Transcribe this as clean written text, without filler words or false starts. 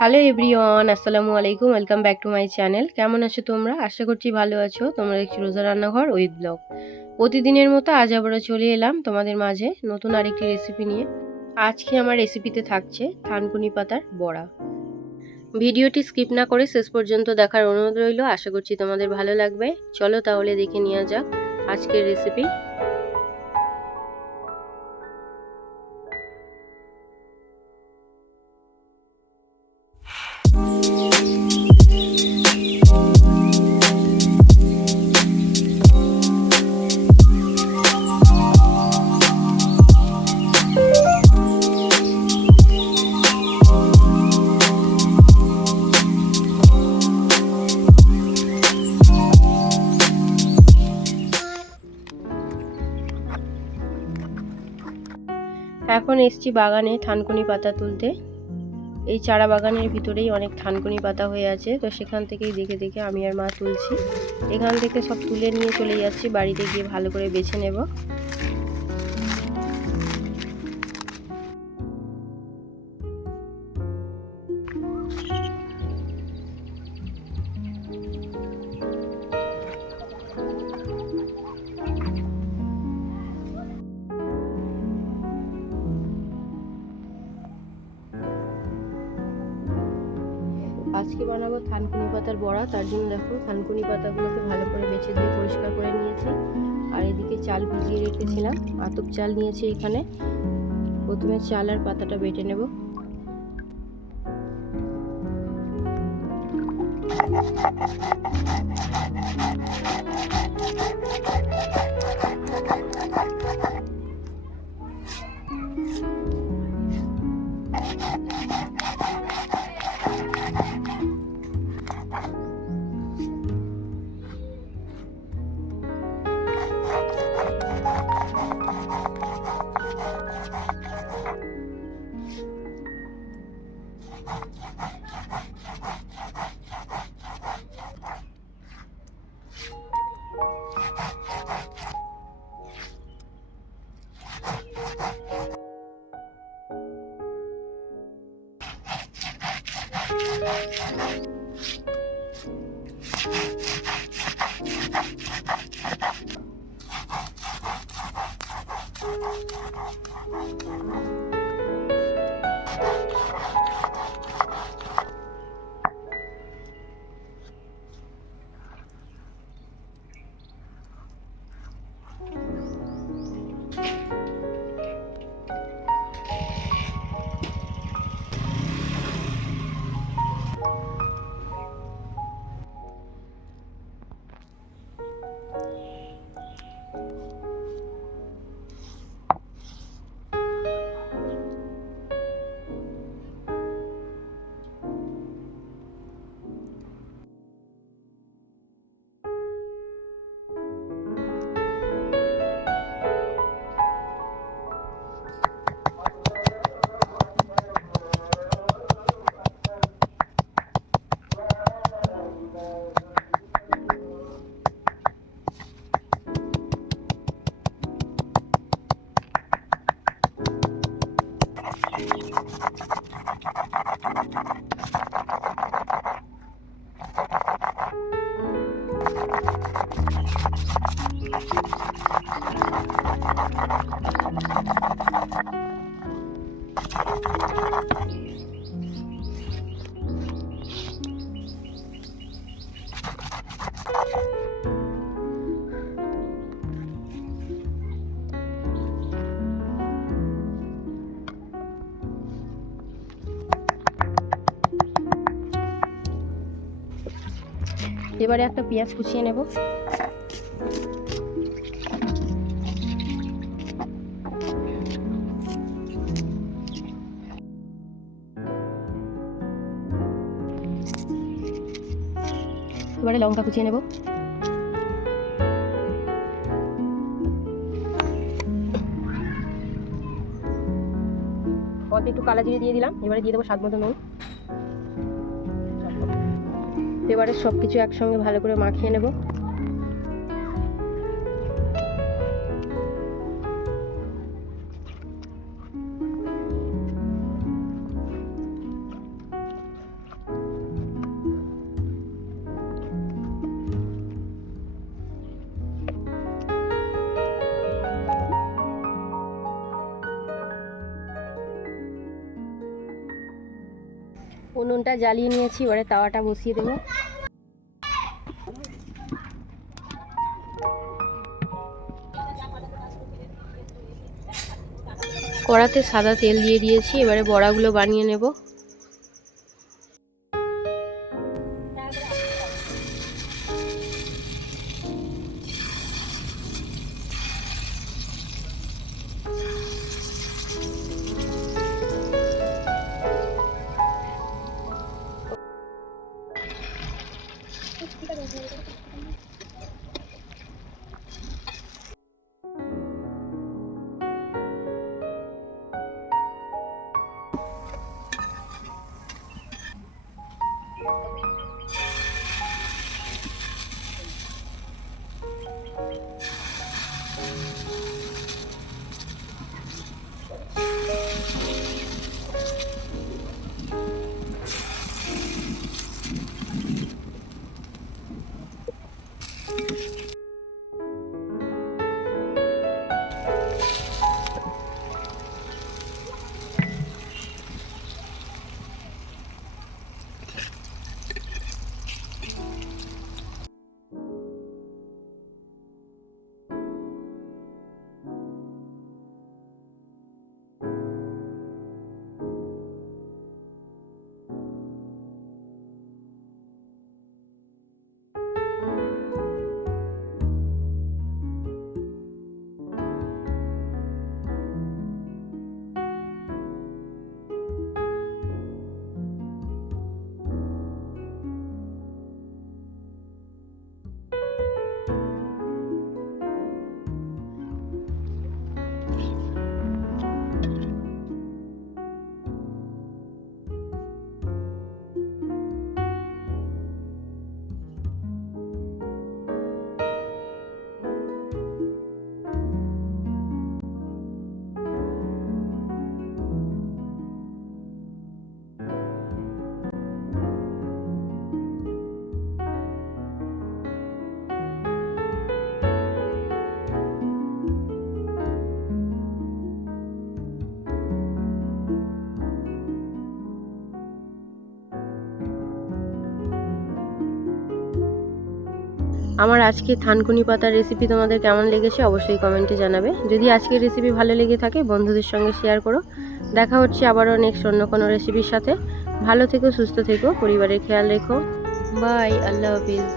Hello everyone, আসসালামু আলাইকুম। Welcome back to my channel. কেমন আছো তোমরা? আশা করছি ভালো আছো। তোমরা দেখছো রোজা রান্নাঘর উইথ ব্লগ। প্রতিদিনের মতো আজ আবারও চলে এলাম তোমাদের মাঝে নতুন আরেকটি রেসিপি নিয়ে। আজকে আমার রেসিপিতে থাকছে থানকুনি পাতার বড়া। ভিডিওটি স্কিপ না করে শেষ পর্যন্ত দেখার অনুরোধ রইল। আশা করছি তোমাদের ভালো লাগবে। চলো তাহলে দেখে নেওয়া যাক আজকের রেসিপি। এখন এসছি বাগানে থানকুনি পাতা তুলতে। এই চারা বাগানের ভিতরেই অনেক থানকুনি পাতা হয়ে আছে, তো সেখান থেকেই দেখে দেখে আমি আর মা তুলছি। এখান থেকে সব তুলে নিয়ে চলে যাচ্ছি, বাড়িতে গিয়ে ভালো করে বেছে নেব। আজকে বানাবো থানকুনি পাতার বড়া। তার জন্য দেখো থানকুনি পাতাগুলোকে ভালো করে বেছে দিয়ে পরিষ্কার করে নিয়েছি। আর এদিকে চাল ভিজিয়ে রেখেছিলাম, আতপ চাল নিয়েছি এখানে। প্রথমে চাল আর পাতাটা বেটে নেব। এবারে একটা পেঁয়াজ কুচিয়ে নেব। এবারে লঙ্কা কুচিয়ে নেব। অল্প একটু কালা জিরে দিয়ে দিলাম। এবারে দিয়ে দেবো স্বাদ মতো নুন। এবারে সব কিছু একসঙ্গে ভালো করে মাখিয়ে নেব। উনুনটা জ্বালিয়ে নিয়েছি, এবারে তাওয়াটা বসিয়ে দেবো। কড়াতে সাদা তেল দিয়ে দিয়েছি, এবারে বড়াগুলো বানিয়ে নেব। আমার আজকে থানকুনি পাতার রেসিপি তোমাদের কেমন লেগেছে অবশ্যই কমেন্টে জানাবে। যদি আজকের রেসিপি ভালো লেগে থাকে বন্ধুদের সঙ্গে শেয়ার করো। দেখা হচ্ছে আবারও নেক্সট অন্য কোনো রেসিপির সাথে। ভালো থেকো, সুস্থ থেকো, পরিবারের খেয়াল রেখো। বাই, আল্লাহ হাফিজ।